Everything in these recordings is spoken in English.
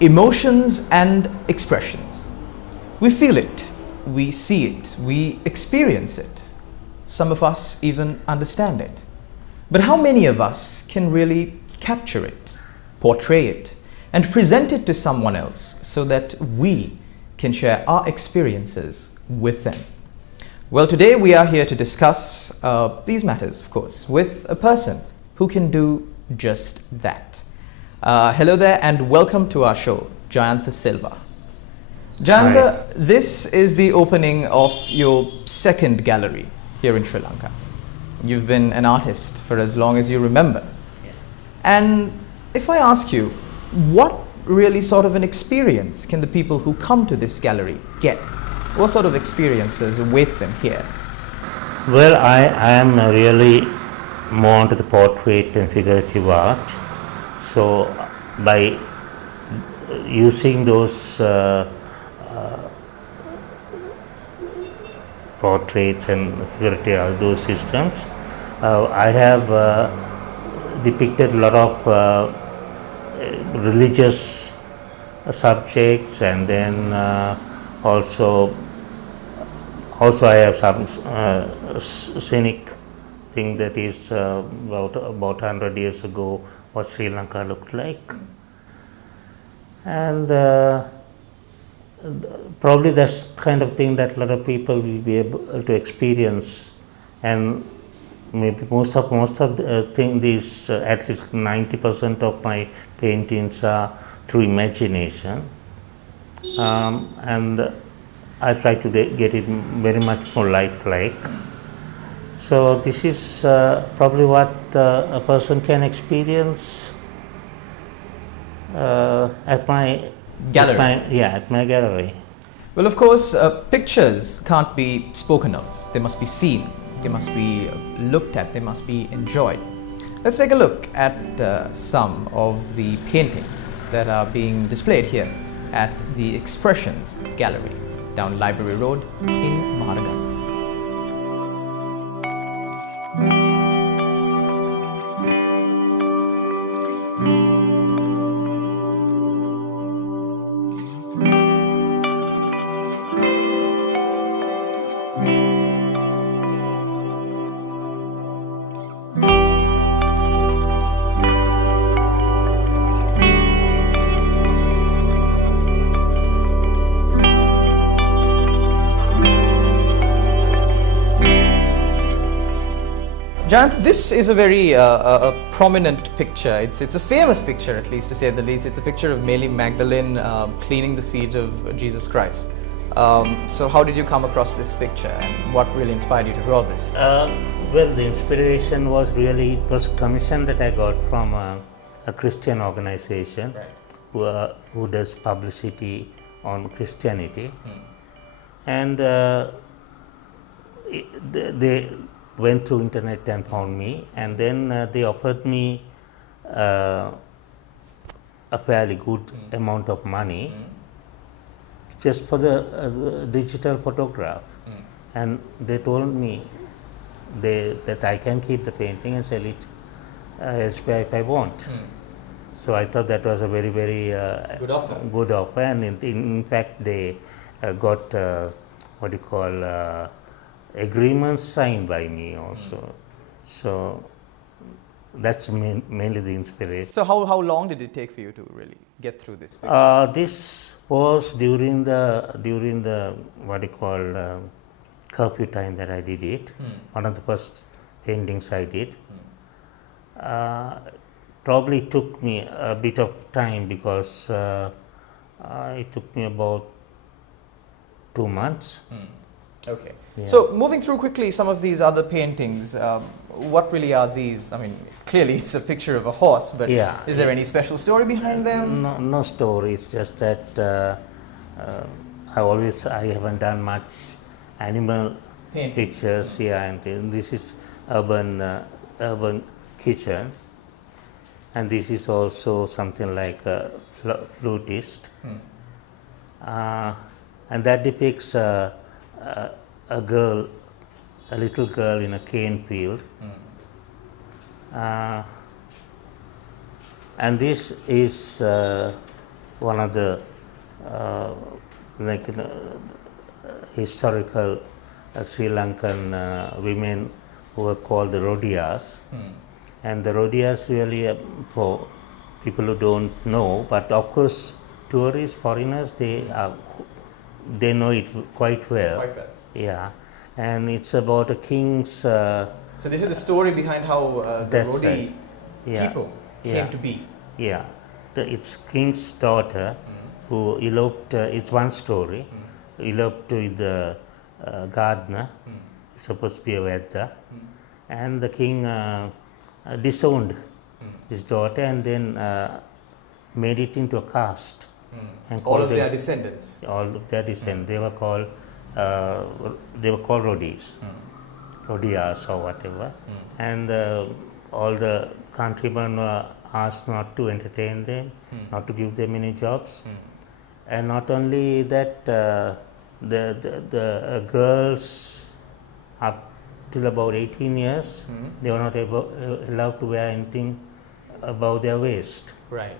Emotions and expressions. We feel it, we see it, we experience it. Some of us even understand it. But how many of us can really capture it, portray it, and present it to someone else so that we can share our experiences with them? Well, today we are here to discuss these matters, of course, with a person who can do just that. Hello there and welcome to our show, Jayantha Silva. Jayantha, this is the opening of your second gallery here in Sri Lanka. You've been an artist for as long as you remember. Yeah. And if I ask you, what really sort of an experience can the people who come to this gallery get? What sort of experiences await them here? Well, I am really more into the portrait and figurative art. So, by using those portraits and figurative art, those systems, I have depicted a lot of religious subjects, and then also I have some scenic thing that is about 100 years ago what Sri Lanka looked like, and probably that's the kind of thing that a lot of people will be able to experience, and maybe most of the thing, these at least 90% of my paintings are through imagination, and I try to get it very much more lifelike. So this is probably what a person can experience at my gallery. At my gallery. Well, of course, pictures can't be spoken of. They must be seen, they must be looked at, they must be enjoyed. Let's take a look at some of the paintings that are being displayed here at the Expressions Gallery down Library Road in Maharagama. Jayantha, this is a very prominent picture. It's a famous picture, at least to say the least. It's a picture of Mary Magdalene cleaning the feet of Jesus Christ. So how did you come across this picture, and what really inspired you to draw this? Well, the inspiration was really, it was a commission that I got from a Christian organization, right, who does publicity on Christianity. And they went through internet and found me, and then they offered me a fairly good amount of money just for the digital photograph. And they told me that I can keep the painting and sell it elsewhere if I want. So I thought that was a very, very good offer, and in fact they got what you call agreements signed by me also. So that's mainly the inspiration. So how long did it take for you to really get through this picture? This was during the what you call curfew time that I did it. One of the first paintings I did. Probably took me a bit of time because it took me about 2 months. Okay. Yeah. So moving through quickly some of these other paintings, what really are these? I mean, clearly it's a picture of a horse, but is there any special story behind them? No story. It's just that I haven't done much animal pictures. And this is urban kitchen, and this is also something like a flutist, and that depicts a girl a little girl in a cane field. And this is one of the like historical Sri Lankan women who were called the Rodias. And the Rodias really, for people who don't know, but of course tourists, foreigners, they know it quite well. Quite well. Yeah, and it's about a king's. So this is the story behind how the Rodi right. Yeah. people Yeah. came to be. Yeah, it's king's daughter who eloped. It's one story. Eloped with the gardener, supposed to be a Vedda, and the king disowned his daughter and then made it into a caste. And All of their descendants. All of their descendants. They were called Rodis, Rodias or whatever. And all the countrymen were asked not to entertain them, not to give them any jobs. And not only that, the girls up till about 18 years, they were not allowed to wear anything above their waist. Right.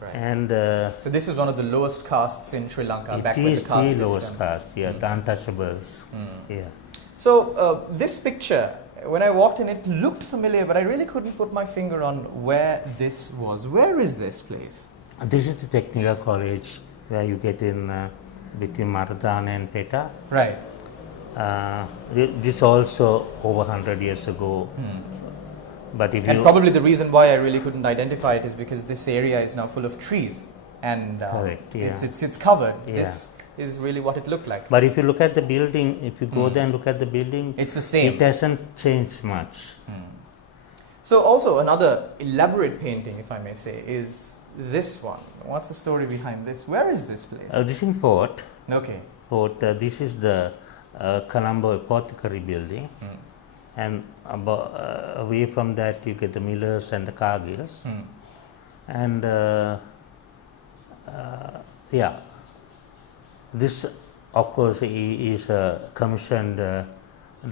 Right. And so this was one of the lowest castes in Sri Lanka back when it the is caste the lowest system. caste, yeah, the untouchables. Yeah. So this picture, when I walked in, it looked familiar, but I really couldn't put my finger on where this was. Where is this place? This is the technical college where you get in between Maharagama and Peta. Right. This also over 100 years ago. But if And you probably the reason why I really couldn't identify it is because this area is now full of trees and correct, yeah. it's covered. Yeah. This is really what it looked like. But if you look at the building, if you go there and look at the building, It's the same. it hasn't changed much. So also another elaborate painting, if I may say, is this one. What's the story behind this? Where is this place? This in Port. Okay. Port. This is the Colombo Apothecary building. And away from that you get the Millers and the Cargills. And yeah, this of course is a commissioned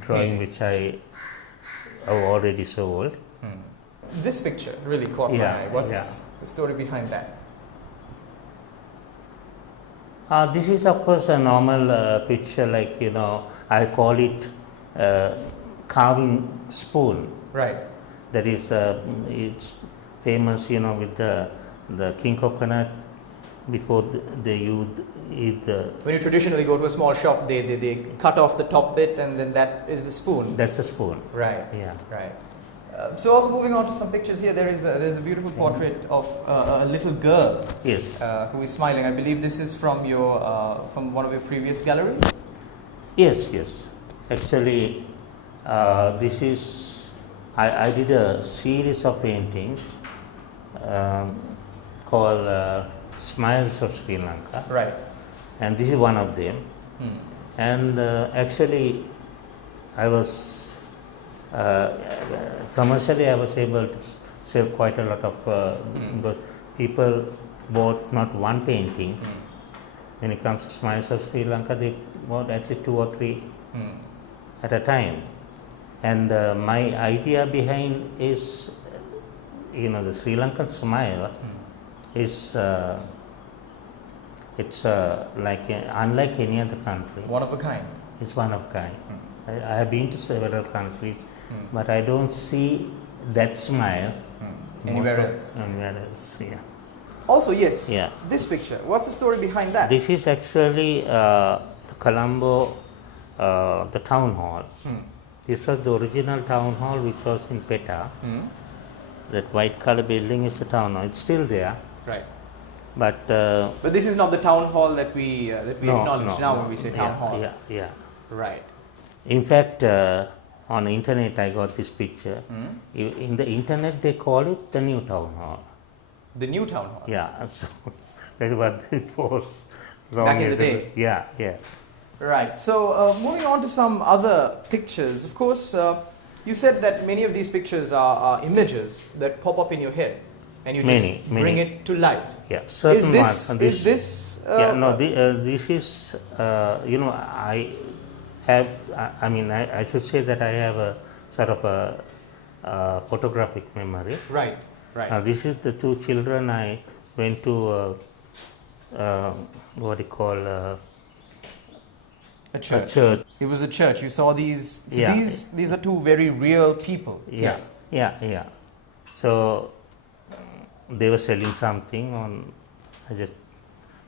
drawing which I have already sold. This picture really caught my eye. What's yeah. the story behind that? This is of course a normal picture, like, you know, I call it carving spoon. Right. That is, it's famous, you know, with the king coconut. Before they used it. When you traditionally go to a small shop, they cut off the top bit and then that is the spoon. That's a spoon. Right. Yeah. Right. So also moving on to some pictures here, there's a beautiful portrait of a little girl. Yes. Who is smiling. I believe this is from from one of your previous galleries. Yes. Yes. Actually, this is I did a series of paintings called Smiles of Sri Lanka. Right. And this is one of them. And actually, I was commercially I was able to sell quite a lot of because people bought not one painting. When it comes to Smiles of Sri Lanka, they bought at least 2 or 3 at a time. And my idea behind is, you know, the Sri Lankan smile is it's like unlike any other country. One of a kind. It's one of a kind. I have been to several countries, but I don't see that smile Anywhere else. Anywhere else, yeah. Also, yes. Yeah. This picture. What's the story behind that? This is actually the Colombo, the town hall. This was the original town hall which was in Peta. That white color building is the town hall. It's still there. Right. But this is not the town hall that we acknowledge now when we say town hall. Yeah. Right. In fact, on the internet I got this picture. In the internet they call it the new town hall. The new town hall. Yeah. So that's what it was. Back in the day. Yeah. Right. So moving on to some other pictures. Of course, you said that many of these pictures are images that pop up in your head, and you just bring it to life. Yeah. Certain is this? Yeah. No. This is. You know, I have, I should say that I have a sort of a photographic memory. Right, right. Now, this is the two children I went to, what do you call, A church. a church. It was a church. You saw these. So Yeah. these are two very real people. Yeah. So they were selling something on. I just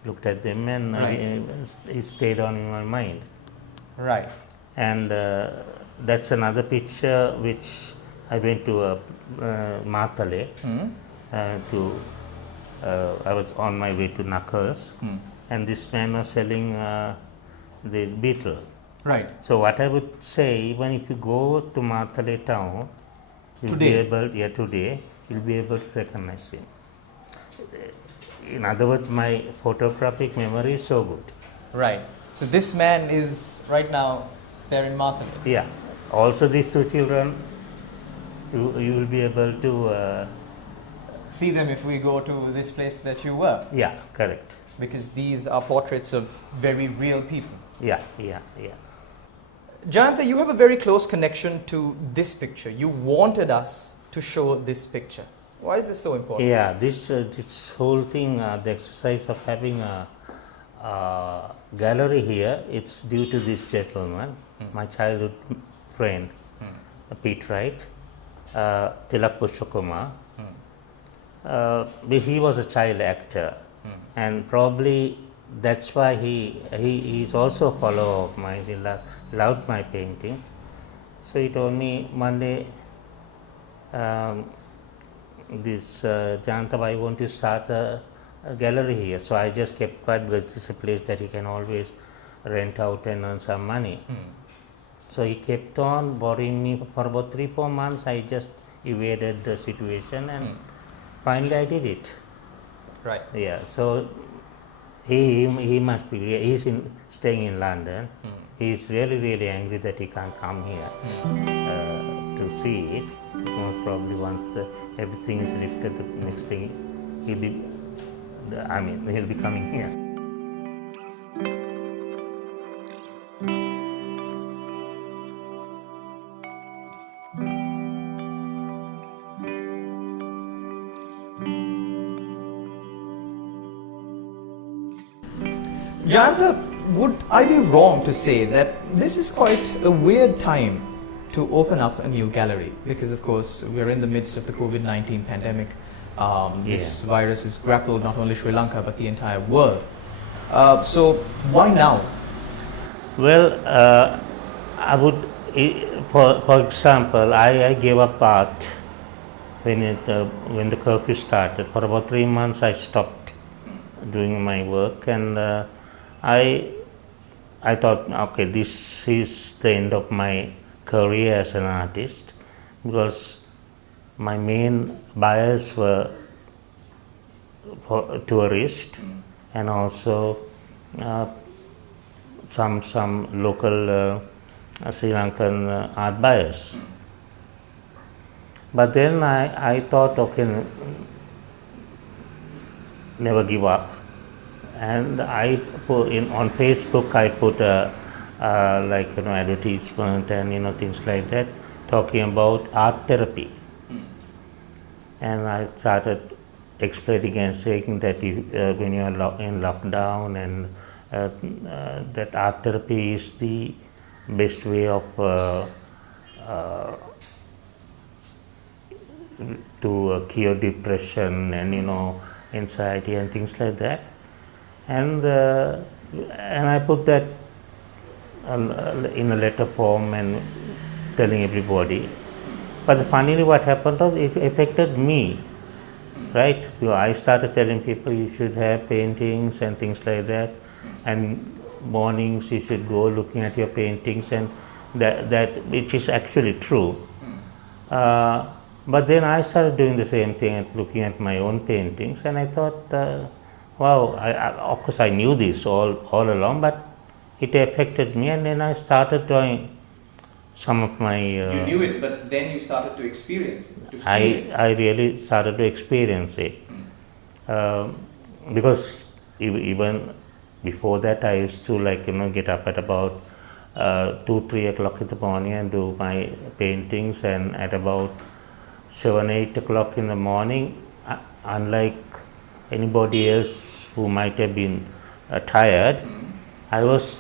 looked at them and Right. it stayed on in my mind. Right. And that's another picture which I went to Matale to. I was on my way to Knuckles, and this man was selling this beetle. Right. So what I would say, even if you go to Matale town, you'll be able, today, you'll be able to recognize him. In other words, my photographic memory is so good. Right. So this man is right now there in Marthaman. Yeah. Also, these two children, you will be able to See them if we go to this place that you were. yeah, correct. Because these are portraits of very real people. Yeah. Jayantha, you have a very close connection to this picture. You wanted us to show this picture. Why is this so important? Yeah, this whole thing, the exercise of having a gallery here, it's due to this gentleman, my childhood friend, Pete Wright, Tilak Pushpakumar. He was a child actor, and probably that's why he is also a follower of mine. He loved my paintings. So he told me one day, Jayantha, I want to start a gallery here. So I just kept quiet because this is a place that he can always rent out and earn some money. So he kept on bothering me for about 3-4 months. I just evaded the situation, and finally I did it. Right. Yeah. So he must be. He's staying in London. He's really angry that he can't come here to see it. Most probably once everything is lifted, the next thing he'll be coming here. Jayantha, would I be wrong to say that this is quite a weird time to open up a new gallery? Because of course we're in the midst of the COVID-19 pandemic. This virus has grappled not only Sri Lanka but the entire world. So why now? Well, I would, for example, I gave up art when the curfew started. For about 3 months I stopped doing my work, and I thought, okay, this is the end of my career as an artist, because my main buyers were tourists and also some local Sri Lankan art buyers. But then I thought, okay, never give up. And I put on Facebook, I put advertisement and things like that, talking about art therapy. And I started explaining and saying that when you are in lockdown, and that art therapy is the best way of to cure depression and anxiety and things like that. And I put that in a letter form and telling everybody. But funnily, what happened was it affected me, right? I started telling people you should have paintings and things like that, and mornings you should go looking at your paintings, and that which is actually true. But then I started doing the same thing, looking at my own paintings, and I thought, wow, of course I knew this all along, but it affected me, and then I started drawing some of my... you knew it, but then you started to experience it, to feel it. I really started to experience it. Because even before that I used to get up at about 2, 3 o'clock in the morning and do my paintings, and at about 7, 8 o'clock in the morning, unlike anybody else who might have been tired, I was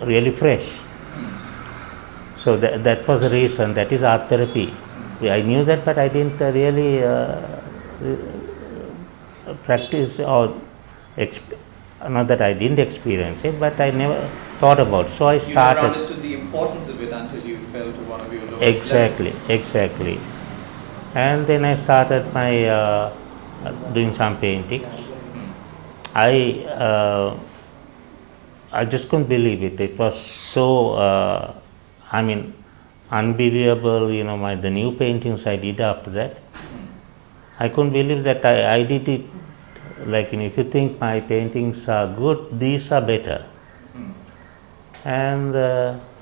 really fresh. So that was the reason. That is art therapy. I knew that, but I didn't really practice or not that I didn't experience it, but I never thought about it. So I started. You never understood the importance of it until you fell to one of your lowest Exactly, levels. exactly. And then I started my doing some paintings. I just couldn't believe it. It was so, unbelievable. The new paintings I did after that. I couldn't believe that I did it. Like, if you think my paintings are good, these are better. And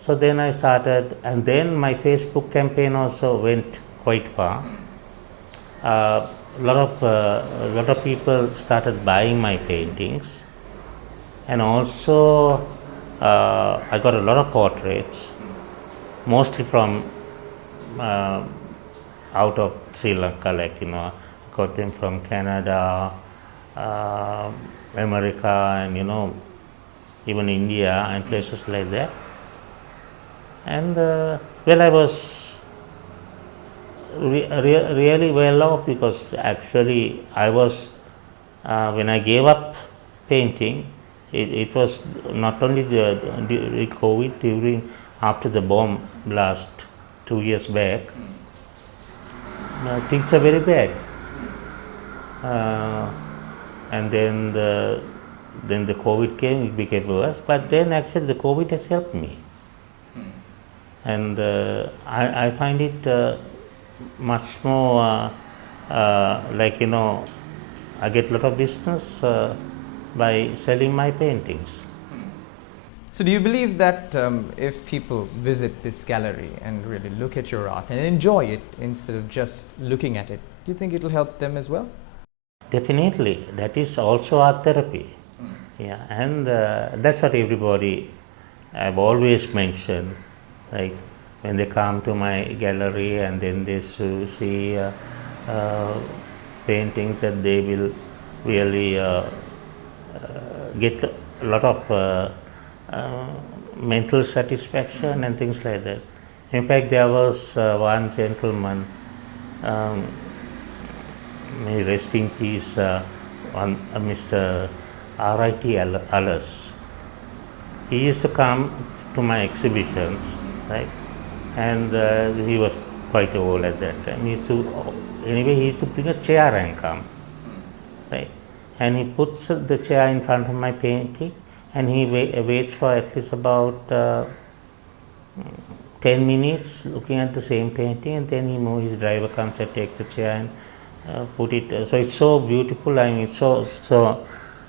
so then I started, and then my Facebook campaign also went quite far. A lot of people started buying my paintings, and also I got a lot of portraits, mostly from out of Sri Lanka, I got them from Canada, America, and even India and places like that. And I was really well off, because actually I was, when I gave up painting, it was not only the COVID, after the bomb blast 2 years back, things are very bad. And then the COVID came, it became worse. But then actually the COVID has helped me. And I find it much more I get a lot of business by selling my paintings. So do you believe that if people visit this gallery and really look at your art and enjoy it instead of just looking at it, do you think it will help them as well? Definitely, that is also art therapy. Yeah, and that's what everybody, I've always mentioned, like when they come to my gallery and then they see paintings, that they will really get a lot of mental satisfaction and things like that. In fact, there was one gentleman, may rest in peace, Mr. R.I.T. Alice. He used to come to my exhibitions, right? And he was quite old at that time. He used to bring a chair and come, right? And he puts the chair in front of my painting, and he waits for at least about 10 minutes looking at the same painting, and then his driver comes and takes the chair and put it. So it's so beautiful. I mean, it's so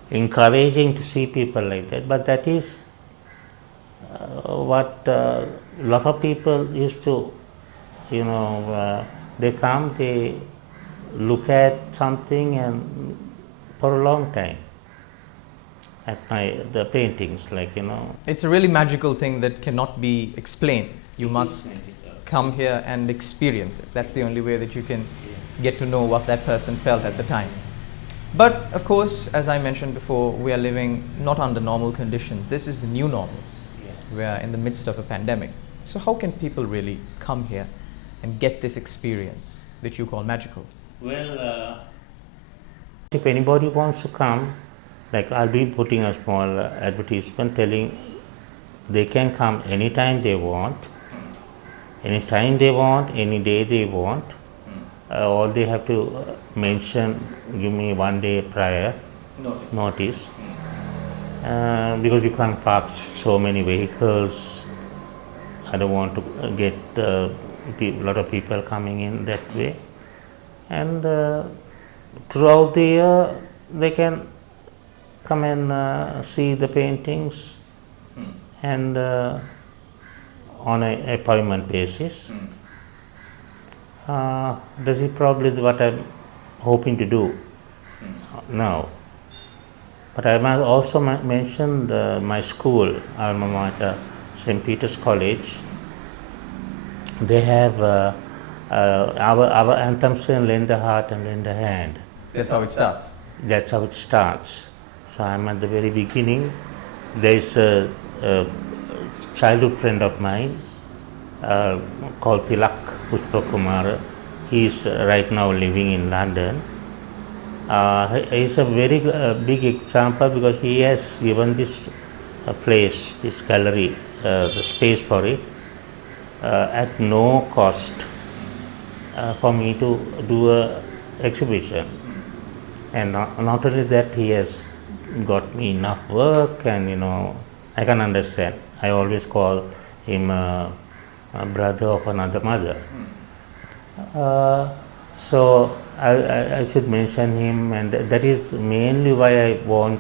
encouraging to see people like that. But that is what a lot of people used to, they come, they look at something and for a long time at the paintings, It's a really magical thing that cannot be explained. You must come here and experience it. That's the only way that you can get to know what that person felt at the time. But of course, as I mentioned before, we are living not under normal conditions. This is the new normal. We are in the midst of a pandemic. So how can people really come here and get this experience that you call magical? Well, if anybody wants to come, I'll be putting a small advertisement telling they can come anytime they want, any day they want. All they have to give me 1 day prior notice. Because you can't park so many vehicles. I don't want to get a lot of people coming in that way. And throughout the year, they can come and see the paintings, and on an appointment basis. This is probably what I'm hoping to do now. But I must also mention my school, alma mater, St. Peter's College, they have our anthems saying lend a heart and lend a hand. That's how it starts. That's how it starts. So I'm at the very beginning. There is a childhood friend of mine called Tilak Pushpakumara. He is right now living in London. He is a very big example because he has given this place, this gallery, the space for it at no cost for me to do a exhibition. And not only that, he has got me enough work, and I can understand. I always call him a brother of another mother. So I should mention him, and that is mainly why I want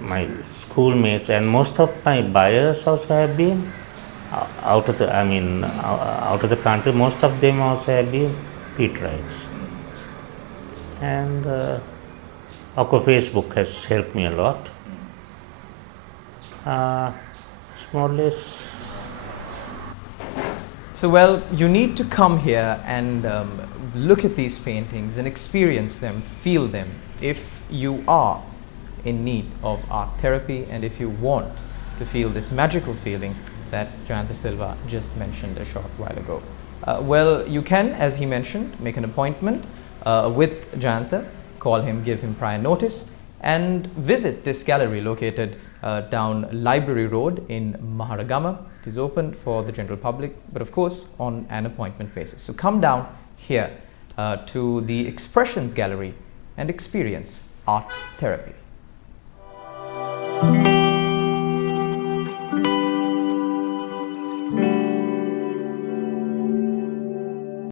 my schoolmates, and most of my buyers also have been out of the country. Most of them also have been Peterites. And of course, Facebook has helped me a lot. It's more or less. So, well, you need to come here and look at these paintings and experience them, feel them, if you are in need of art therapy and if you want to feel this magical feeling that Jayantha Silva just mentioned a short while ago. Well, you can, as he mentioned, make an appointment with Jayantha, call him, give him prior notice, and visit this gallery located down Library Road in Maharagama. It is open for the general public, but of course on an appointment basis. So come down here to the Expressions Gallery and experience art therapy.